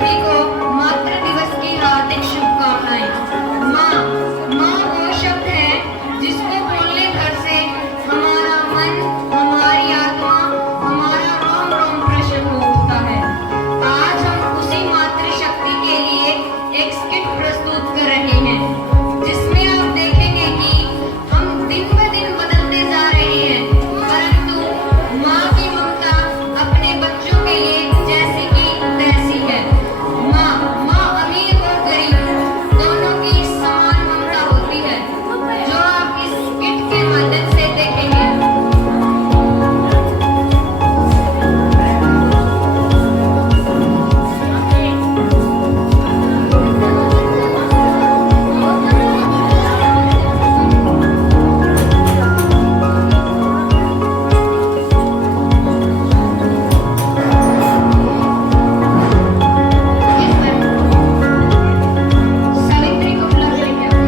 सभी को मातृ दिवस की हार्दिक शुभकामनाएं। माँ, माँ वो शब्द है जिसको बोलने भर से हमारा मन, हमारी आत्मा, हमारा रोम रोम प्रसन्न हो उठता है। आज हम उसी मातृशक्ति के लिए एक स्किट प्रस्तुत कर रहे हैं, जिसमें आप देखेंगे कि हम दिन ब दिन बदलते जा रहे हैं, परंतु माँ की ममता अपने बच्चों के लिए जैसी की तैसी है। माँ अमीर और गरीब दोनों की समान ममता होती है, जो आप इस स्किट के माध्यम से देखेंगे। सावित्री को बुला के लेके आओ।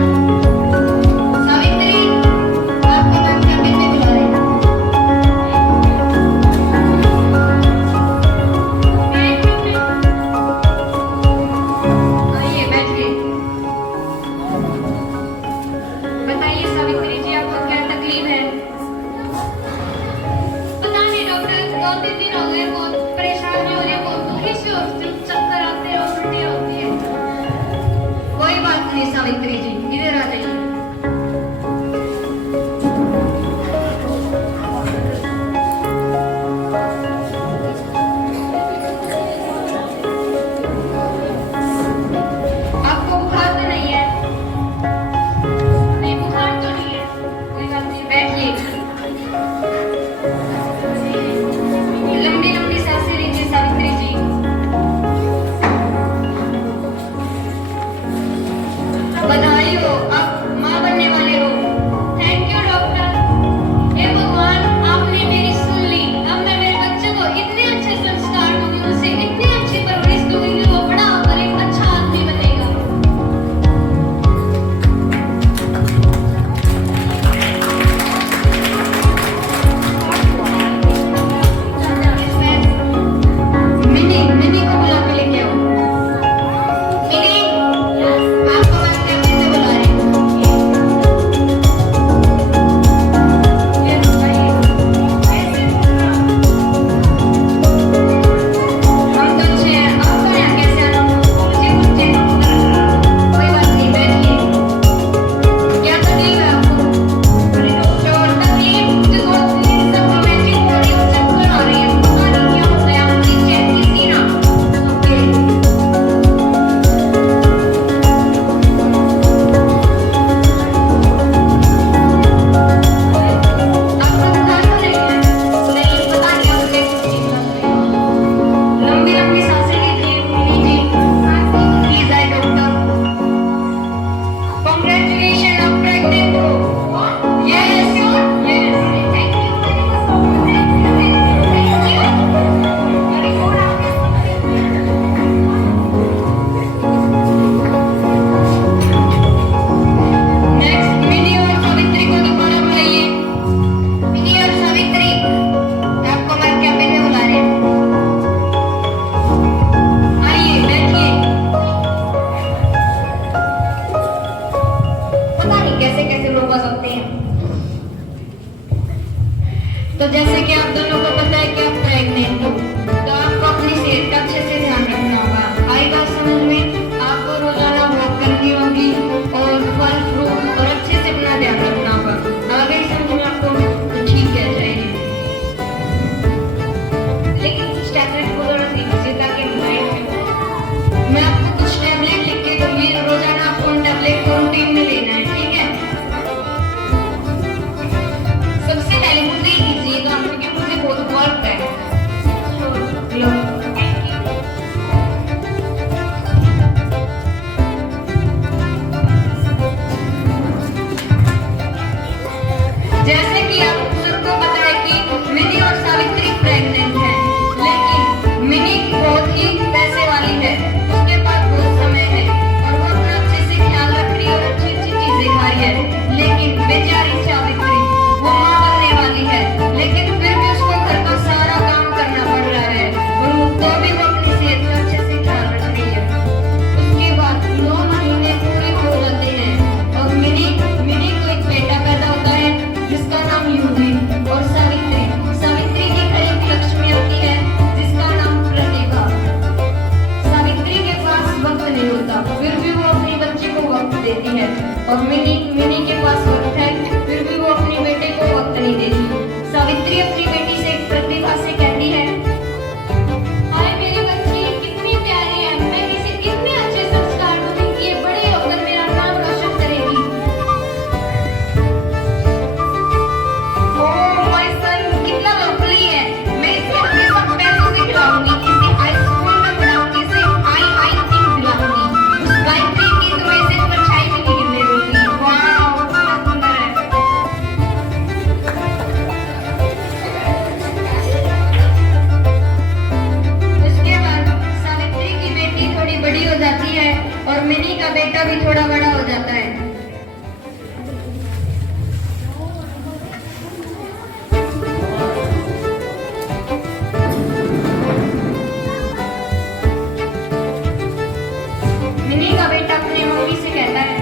सावित्री, आपको मैम कैबिन में बुला रहे हैं। आइए बैठिए। बताइए सावित्री जी, आपको क्या तकलीफ है? पता नहीं डॉक्टर, 2-3 दिन हो गए, बहुत परेशान हो रही है, बहुत दूरी से और चक्कर आते हैं और उल्टी होती है। कोई बात नहीं सावित्री जी, इधर आ जाइए। आपको बुखार तो नहीं है? नहीं, बुखार तो नहीं है। कोई बात नहीं, बैठिए। लंबी लंबी सांसें लीजिए सावित्री जी। बधाई हो, आप माँ बनने वाले हो। Thank you doctor. हे भगवान, आपने मेरी सुन ली। अब मैं मेरे बच्चे को इतने अच्छे संस्कार दूंगी, उसे इतनी अच्छी परवरिश दूंगी कि वो बड़ा होकर एक अच्छा आदमी बनेगा। मिनी को बुला के लेके आओ। मिनी, आपको मैम कैबिन में बुला रहे हैं। ये बताइए, हम तो अच्छे हैं, आपको यहाँ कैसे आना हुआ? मुझे कुछ चेक कोई बात नहीं, बैठिए। क्या तकलीफ है आपको? चोट तकलीफ मुझे 2-3 दिन से वोमिटिंग हो रही है, चक्कर आ रही है, पता नहीं क्या हो गया, मुझे चेक कीजिए ना। ओके, आपको बुखार तो नहीं है? नहीं, पता नहीं मुझे कुछ चीज लग रही है। लंबी लंबी सांसें लीजिए मिनी जी। प्लीज आए डॉक्टर। कांग्रेचुलेशन, आप प्रेग्नेंट हो। Yes yes, thank you. Next mini और सावित्री को दोबारा बुलाइए। मिनी और सावित्री, आपको मैं कैबिन में बुला रहे हैं। आइए बैठिए। पता नहीं कैसे कैसे लोग आ सकते हैं। तो जैसे कि आप दोनों को पता है कि आप प्रेग्नेंट हो, तो आपको अपनी सेहत का अच्छे से ध्यान रखना होगा। आई बात समझ में? आपको रोजाना वॉक करनी होगी और फल फ्रूट और अच्छे से अपना ध्यान रखना होगा। आ गई समझ में आपको? तो ठीक है, जाइए। लेकिन कुछ टैबलेट को जरूर दीजिए ताकि लाइफ में मैं आपको कुछ टैबलेट लिख के दूंगी, रोजाना आपको उन टैबलेट को रूटीन में लेना है, ठीक है? सबसे पहले मुझे ही दीजिए, तो आपके मुझे बहुत वर्क है। लो। जैसे कि आप सबको पता है कि मिनी और सावित्री प्रेग्नेंट है, लेकिन मिनी बहुत ही पैसे वाली है, उसके पास बहुत समय है और वो अपना अच्छे से ख्याल रख रही है और अच्छी अच्छी चीजें खा रही है। लेकिन बेचारी सावित्री, वो माँ बनने वाली है, लेकिन फिर भी उसको घर का सारा काम करना पड़ रहा है और तो भी वो अपनी सेहत का अच्छे से ख्याल रख रही है। बेटा भी थोड़ा बड़ा हो जाता है। मिनी का बेटा अपनी मम्मी से कहता है,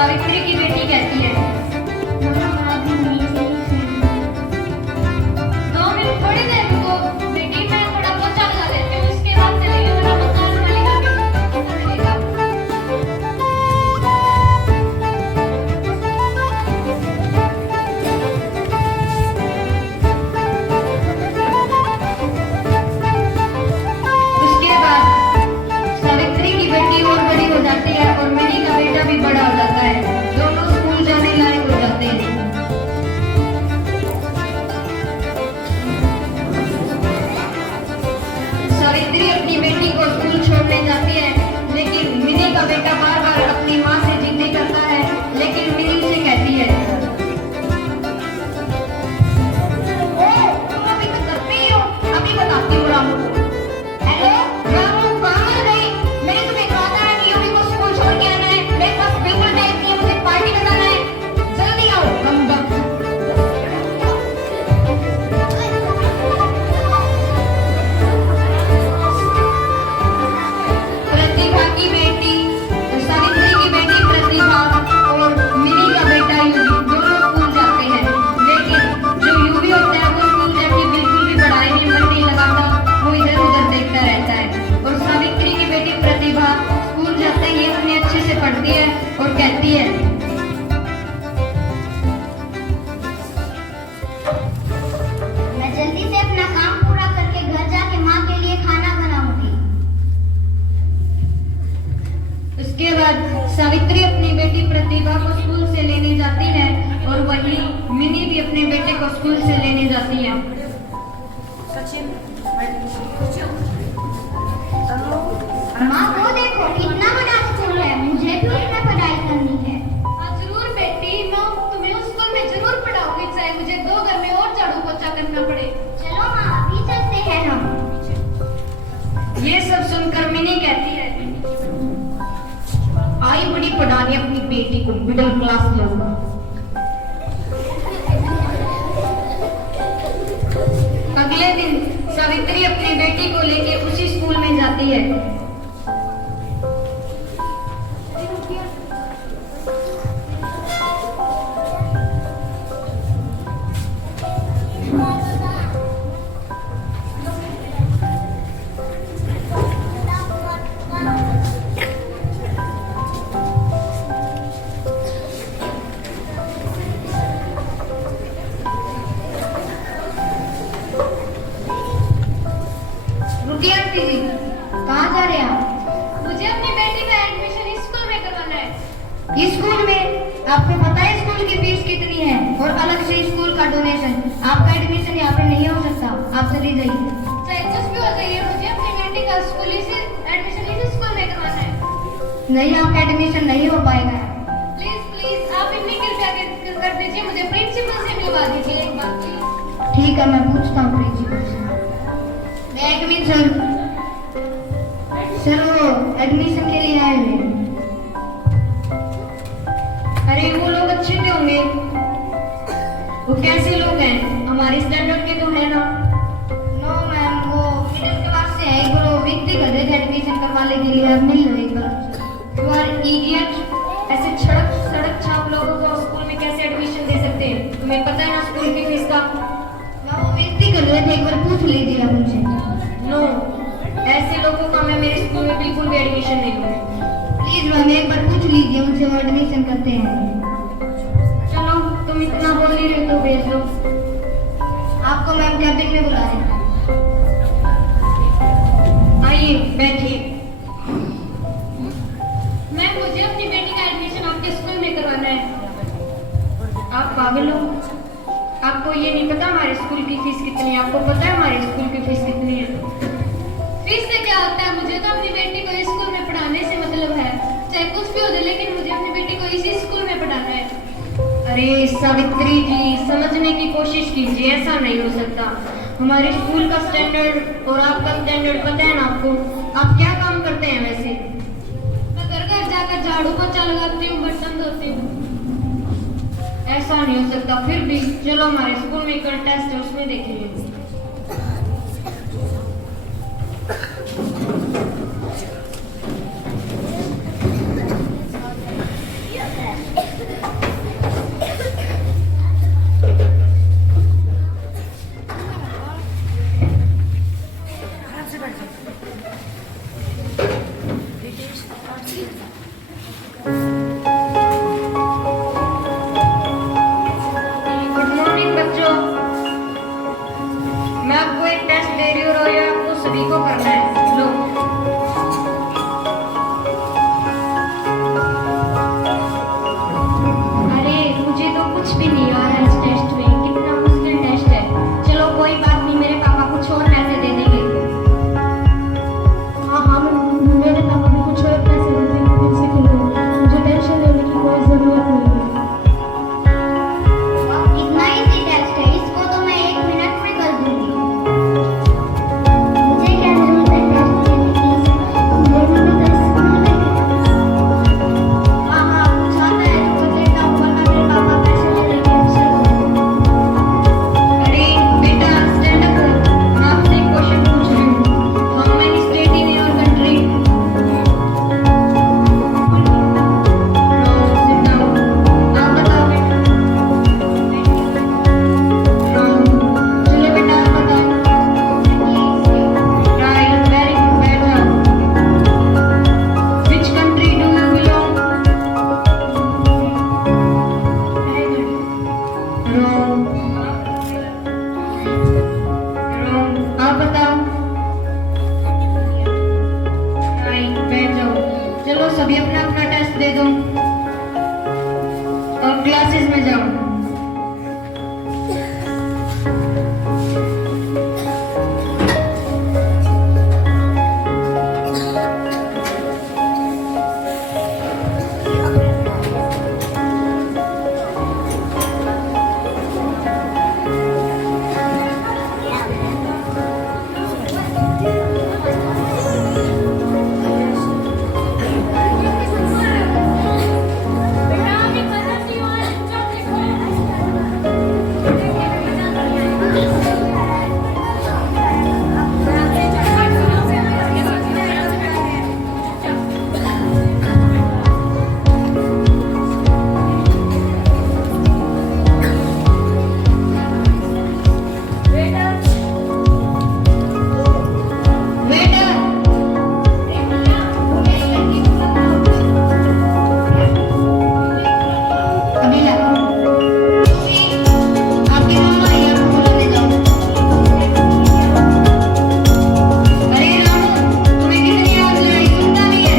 सावित्री की बेटी कहती है, 2 मिनट थोड़ी देर रुको बेटी, मैं थोड़ा पोछा लगा देती हूँ, उसके बाद चलेगी मेरा मकान वाली का भी चलेगा। उसके बाद सावित्री की बेटी और बड़ी हो जाती है और मिनी का बेटा भी बड़ा हो जाता है। दोनों स्कूल जाने लायक हो जाते हैं। सावित्री अपनी बेटी को स्कूल छोड़ने जाती है, लेकिन मिनी का बेटा बार बार अपनी माँ से जिद करता है, लेकिन मिनी से कहती है, ओ, तुम अभी तक घर पे ही हो? अभी बताती हूँ रामू को। हेलो रामू, कहाँ गई? मैंने तुम्हें कहा था कि यूवी को स्कूल छोड़ के आना है। मेरे पास बिल्कुल टाइम नहीं है, मुझे पार्टी में जाना है। जल्दी आओ। प्रतिभा की बेटी, सावित्री की बेटी प्रतिभा और मिनी का बेटा यूवी दोनों स्कूल जाते हैं, लेकिन जो यूवी होता है वो स्कूल जाके बिल्कुल भी पढ़ाई में मन नहीं लगाता, वो इधर उधर देखता रहता है। और सावित्री की बेटी प्रतिभा स्कूल जाते ही अपने अच्छे से पढ़ती है और कहती है, मैं जल्दी से अपना काम पूरा करके घर जाके माँ के लिए खाना बनाऊंगी। उसके बाद सावित्री अपनी बेटी प्रतिभा को स्कूल से लेने जाती है और वहीं मिनी भी अपने बेटे को स्कूल से लेने जाती है। माँ वो देखो कितना बड़ा स्कूल है, मुझे भी उसमें पढ़ाई करनी है। हाँ जरूर बेटी, मैं तुम्हें उस स्कूल में जरूर पढ़ाऊंगी, चाहे मुझे 2 घर में और झाड़ू पोछा करना पड़े। चलो माँ अभी चलते हैं हम। ये सब सुनकर मिनी कहती है, आई बड़ी पढ़ाने अपनी बेटी को, मिडिल क्लास लोग। अगले दिन सावित्री अपनी बेटी को लेके उसी स्कूल में जाती है। रुकिए आंटी जी, कहाँ जा रहे हैं आप? मुझे अपनी बेटी का एडमिशन इस स्कूल में करवाना है। इस स्कूल में? आपको पता है स्कूल की फीस कितनी है? और अलग से स्कूल का डोनेशन। आपका एडमिशन यहाँ पे नहीं हो सकता, आप चली जाइए। चाहे कुछ भी हो जाइए, मुझे अपनी बेटी का स्कूल एडमिशन इस स्कूल में करवाना है। नहीं, आपका एडमिशन नहीं हो पाएगा। प्लीज प्लीज आप इतनी कृपया कर दीजिए, मुझे प्रिंसिपल से मिलवा दीजिए एक बार प्लीज। ठीक है, मैं पूछता हूँ प्रिंसिपल से। एक मिनट सर, वो एडमिशन के लिए आए हैं। अरे वो लोग अच्छे तो होंगे। वो कैसे लोग हैं? हमारे स्टैंडर्ड के तो है ना? नो मैम, वो मिडिल क्लास से है। एक बार वो व्यक्ति कर रहे थे एडमिशन करवाने के लिए, अब मिल लो एक बार। You are idiot. ऐसे सड़क छाप लोगों को स्कूल में कैसे एडमिशन दे सकते हैं? तुम्हें पता है ना स्कूल की फीस का? मैं वो व्यक्ति कर रहे थे, एक बार पूछ लीजिए आप उनसे। नो, ऐसे लोगों का मैं मेरे स्कूल में बिल्कुल भी एडमिशन नहीं दूंगी। प्लीज मैम एक बार पूछ लीजिए उनसे, वो एडमिशन करते हैं। चलो तुम इतना बोल ही रहे तो भेज दो। आपको मैम कैबिन में बुला रहे हैं। आइए बैठिए। मैम मुझे अपनी बेटी का एडमिशन आपके स्कूल में करवाना है। आप पागल हो? आपको ये नहीं पता हमारे स्कूल की फीस कितनी है? आपको पता है हमारे स्कूल की फीस कितनी है? फीस से क्या होता है? मुझे तो अपनी बेटी को स्कूल में पढ़ाने से मतलब है, चाहे कुछ भी हो जाए, लेकिन मुझे अपनी बेटी को इसी स्कूल में पढ़ाना है। अरे सावित्री जी, समझने की कोशिश कीजिए, ऐसा नहीं हो सकता। हमारे स्कूल का स्टैंडर्ड और आपका स्टैंडर्ड पता है ना आपको? आप क्या काम करते हैं वैसे? मैं घर जाकर झाड़ू पोछा लगाती हूँ, बर्तन धोती हूँ। ऐसा नहीं हो सकता। फिर भी चलो हमारे स्कूल में कल टेस्ट है, उसमें देखेंगे। गुड मॉर्निंग बच्चों, मैं आपको एक टेस्ट दे रही हूँ और ये आपको सभी को करना है। लो, अरे मुझे तो कुछ भी नहीं आ रहा इस टेस्ट में, कितना मुश्किल टेस्ट है। चलो कोई बात नहीं, मेरे पापा कुछ और पैसे दे देंगे। हाँ, मेरे पापा भी कुछ और पैसे दे देंगे, फिर सीखेंगे। मुझे टेंशन लेने की कोई जरूरत नहीं है। कितना इजी टेस्ट है, इसको तो मैं 1 मिनट में कर दूंगी। मुझे क्या जरूरत है टेस्ट देने की? मेरी भी तो स्कूल में हाँ, कुछ आता है तो कर देता हूँ, वरना मेरे पापा पैसे ले लेंगे मुझसे। अरे बेटा स्टैंड अप हो, मैं आपसे एक क्वेश्चन पूछ रही हूँ। How many state in your country? No, sit down. आप बताओ बेटा। नो, चलिए बेटा आप बताओ। राइट, वेरी गुड, बैठ जाओ। Which country do you belong? Wrong, wrong. आप बताओ। राइट, बैठ जाओ। चलो सभी अपना अपना टेस्ट दे दो और क्लासेस में जाओ। वेटर, अभी ला। आपकी मम्मा आई, आपको बुलाने जाओ। अरे रामू, तुम्हें कितनी आवाज लगाई, सुनता नहीं है?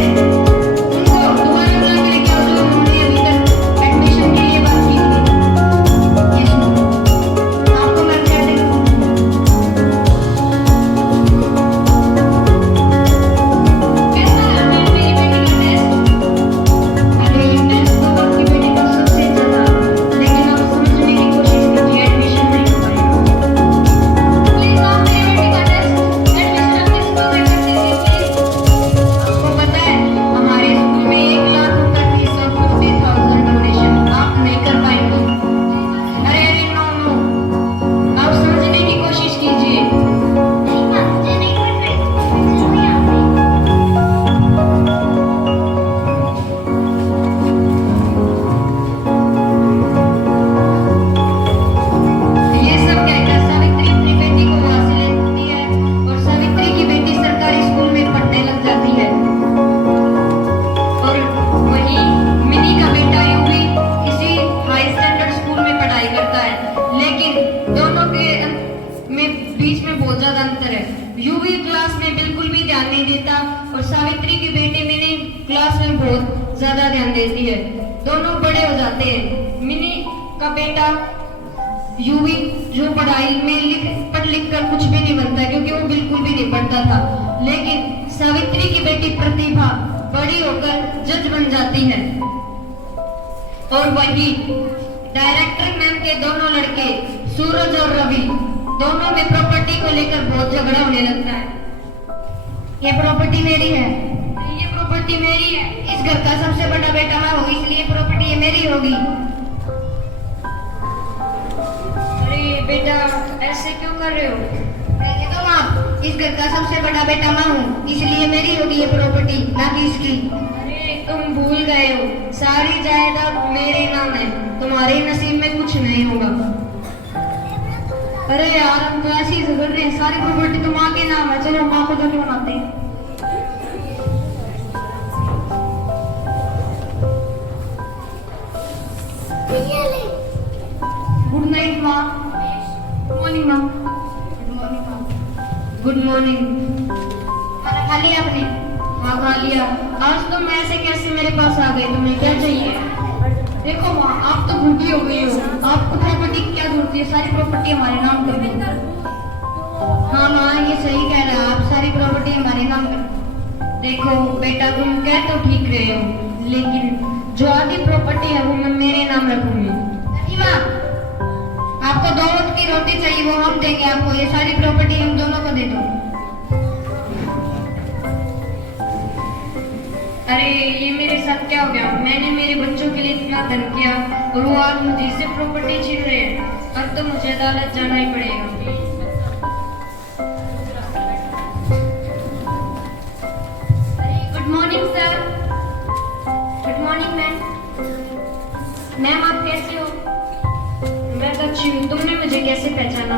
उनको दोबारा बुला के लेके आओ, जो उन्होंने अभी तक एडमिशन के लिए बात की थी। ये सुनो, आपको मैं क्या देखूं? कैसा है मेरी बेटी का टेस्ट? अरे टेस्ट तो आपकी बेटी का सबसे अच्छा था, लेकिन आप समझने की कोशिश कीजिए, एडमिशन नहीं हो पाएगा। प्लीज आप मेरी बेटी का टेस्ट एडमिशन अपने स्कूल में कर दीजिए प्लीज। आपको पता है हमारे स्कूल में 1 लाख रुपए फीस और 50,000 डोनेशन, आप नहीं कर पाएंगे। अरे अरे नो नो, आप समझने की कोशिश कीजिए। नहीं माँ, मुझे नहीं पढ़ना है, मुझे नहीं आता। ये सब कहकर सावित्री अपनी बेटी को वहां से ले जाती है और सावित्री की बेटी सरकारी स्कूल में पढ़ने लग जाती है। और वहीं मिनी का बेटा यूवी इसी हाई स्टैंडर्ड स्कूल में पढ़ाई करता है, लेकिन दोनों के बीच में बहुत ज्यादा अंतर है। यूवी क्लास में बिल्कुल भी ध्यान नहीं देता और सावित्री की बेटी मिनी क्लास में बहुत ज्यादा ध्यान देती है। दोनों बड़े हो जाते हैं। मिनी का बेटा यूवी जो पढ़ाई में पढ़ लिख कर कुछ भी नहीं बनता, क्योंकि वो बिल्कुल भी नहीं पढ़ता था। लेकिन सावित्री की बेटी प्रतिभा बड़ी होकर जज बन जाती है। और वही डायरेक्टर मैम के दोनों लड़के सूरज और रवि, दोनों में प्रॉपर्टी को लेकर बहुत झगड़ा होने लगता है। ये प्रॉपर्टी मेरी है, ये प्रॉपर्टी मेरी है, इस घर का सबसे बड़ा बेटा मैं हूँ, इसलिए प्रॉपर्टी ये मेरी होगी। अरे बेटा ऐसे क्यों कर रहे हो? रहने दो माँ, इस घर का सबसे बड़ा बेटा मैं हूँ, इसलिए मेरी होगी ये प्रॉपर्टी, ना कि इसकी। अरे तुम भूल गए हो, सारी जायदाद मेरे नाम है, तुम्हारे नसीब में कुछ नहीं होगा। अरे यार हम तो ऐसे ही झगड़ रहे हैं, सारी प्रॉपर्टी तो माँ के नाम है, चलो माँ को धनी बनाते हैं। गुड नाइट माँ। गुड मॉर्निंग माँ। गुड मॉर्निंग माँ। Good morning. खाना खा लिया आपने? हाँ खा लिया। आज तो मैं ऐसे कैसे मेरे पास आ गई, तुम्हें क्या चाहिए? देखो माँ, आप तो भूखी हो गई हो, आपको प्रॉपर्टी की क्या जरूरत है, सारी प्रॉपर्टी हमारे नाम कर दो। हाँ माँ ये सही कह रहा है, आप सारी प्रॉपर्टी हमारे नाम कर दो। देखो बेटा तुम कह तो ठीक रहे हो, लेकिन जो आधी प्रॉपर्टी है वो मैं मेरे नाम रखूंगी। नहीं माँ, आपको 2 वक्त की रोटी चाहिए, वो हम देंगे आपको, ये सारी प्रॉपर्टी हम दोनों को दे दो। अरे ये मेरे साथ क्या हो गया? मैंने मेरे बच्चों के लिए इतना धन किया और वो आज मुझे से प्रॉपर्टी छीन रहे हैं। अब तो मुझे अदालत जाना ही पड़ेगा। Good morning sir. Good morning ma'am. Ma'am आप कैसे हो? मैं तो अच्छी हूँ, तुमने मुझे कैसे पहचाना?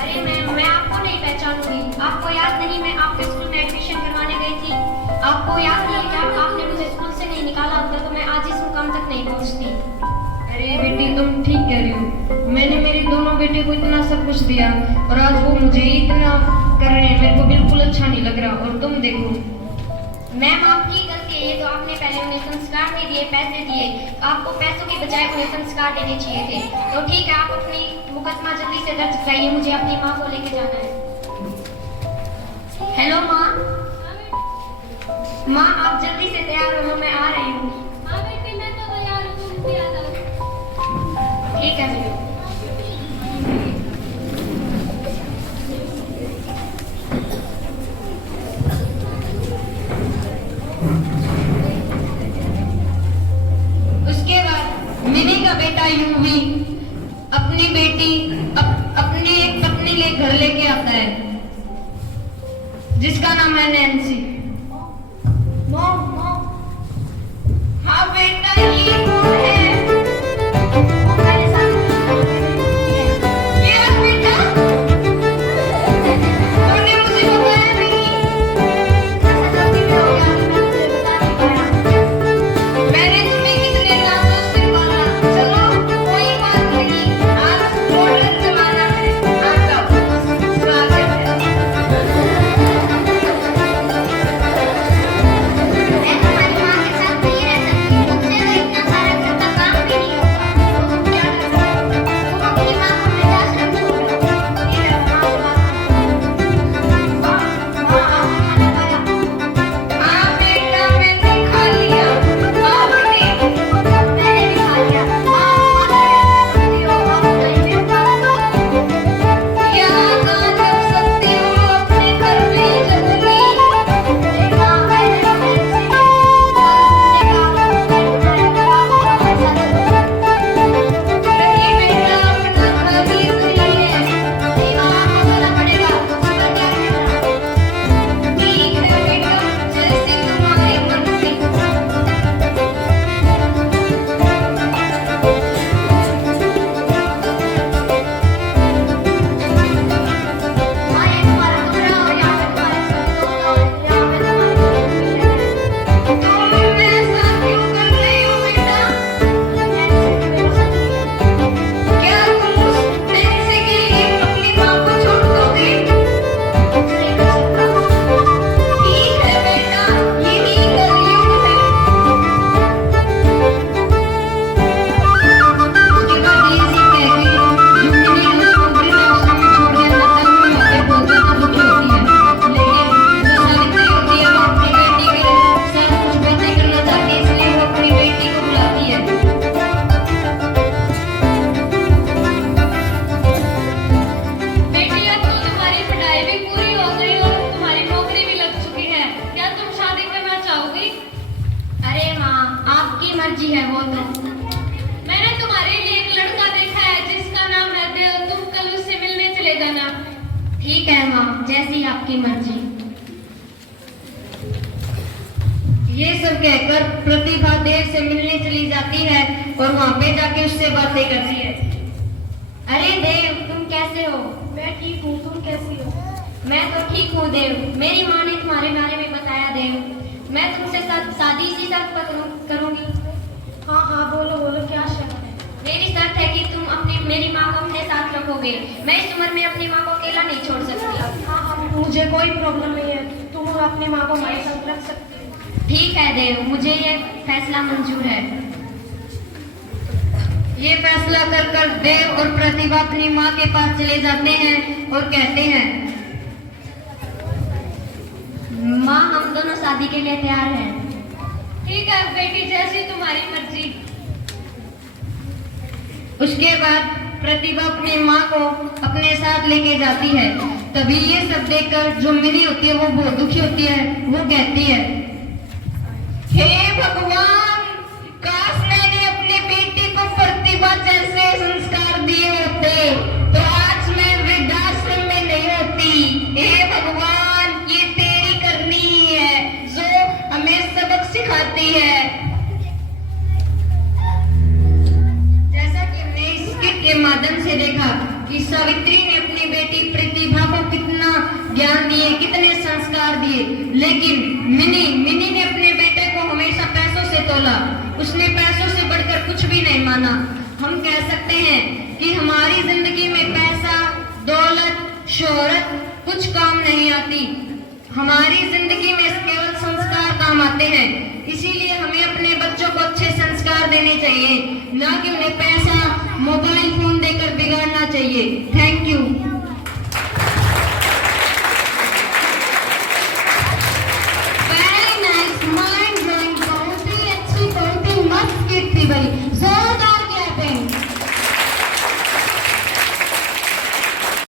अरे मैम मैं आपको नहीं पहचानूंगी, आपको याद नहीं मैं आपके स्कूल में एडमिशन करवाने गई थी? आपको याद नहीं जब आपने मुझे स्कूल से नहीं निकाला होता तो मैं आज इस मुकाम तक नहीं पहुंचती। अरे बेटी तुम ठीक कह रही हो, मैंने मेरे दोनों बेटे को इतना सब कुछ दिया और आज वो मुझे इतना कर रहे हैं, मेरे को बिल्कुल अच्छा नहीं लग रहा। और तुम देखो मैम आपकी गलती है, तो आपने पहले उन्हें संस्कार नहीं दिए, पैसे दिए, तो आपको पैसों के बजाय उन्हें संस्कार देने चाहिए थे। तो ठीक है, आप अपनी मुकदमा जल्दी से दर्ज कराइए, मुझे अपनी माँ को लेके जाना है। हेलो माँ। माँ आप जल्दी से तैयार हो, मैं आ रही हूँ। हाँ बेटी मैं तो तैयार हूँ, तुम भी आ जाओ। ठीक है बेटी। उसके बाद मिनी का बेटा यूवी अपनी बेटी अपनी एक पत्नी ले घर लेके आता है, जिसका नाम है नैन्सी। Mom mom. हाँ बेटा ये कौन है? हमारे साथ ये बेटा तुमने मुझे बताया नहीं। मैंने तुम्हें कितने नाजों से पाला। चलो कोई बात नहीं, आज मॉडर्न जमाना है, आप जाओ। स्वागत है। आपकी मर्जी। ये सब कहकर प्रतिभा देव से मिलने चली जाती है और वहाँ पे जाके उससे बातें करती है। अरे देव, तुम कैसे हो? मैं ठीक हूँ, तुम कैसी हो? मैं तो ठीक हूँ देव। मेरी माँ ने तुम्हारे बारे में बताया देव। मैं तुमसे शादी इसी शर्त पर करूँगी। हाँ हाँ, बोलो बोलो, क्या शर्त है? मेरी शर्त है कि तुम मेरी माँ को अपने साथ रखोगे। मैं इस उम्र में अपनी माँ को अकेला नहीं छोड़ सकती। हाँ हाँ, मुझे कोई प्रॉब्लम नहीं है, तुम अपनी माँ को हमारे साथ रख सकती हो। ठीक है देव, मुझे ये फैसला मंजूर है। ये फैसला कर देव और प्रतिभा अपनी माँ के पास चले जाते हैं और कहते हैं, माँ, हम दोनों शादी के लिए तैयार हैं। ठीक है बेटी, जैसी तुम्हारी मर्जी। उसके बाद प्रतिभा अपनी माँ को अपने साथ लेके जाती है। तभी ये सब देखकर जो मिनी होती है वो बहुत दुखी होती है। वो कहती है, हे भगवान, काश मैंने अपनी बेटी को प्रतिभा जैसे संस्कार दिए होते तो आज मैं वृद्धाश्रम में नहीं होती। हे भगवान, ये तेरी करनी ही है जो हमें सबक सिखाती है। जैसा कि हमने इस स्किट के माध्यम से देखा कि सावित्री ने अपनी बेटी प्रतिभा को कितना ज्ञान दिए, कितने संस्कार दिए, लेकिन मिनी ने अपने बेटे को हमेशा पैसों से तोला। उसने पैसों से बढ़कर कुछ भी नहीं माना। हम कह सकते हैं कि हमारी जिंदगी में पैसा, दौलत, शोहरत कुछ काम नहीं आती। हमारी जिंदगी में केवल संस्कार काम आते हैं। इसीलिए हमें अपने बच्चों को अच्छे संस्कार देने चाहिए, ना कि उन्हें पैसा, मोबाइल फोन देकर बिगाड़ना चाहिए। Thank you.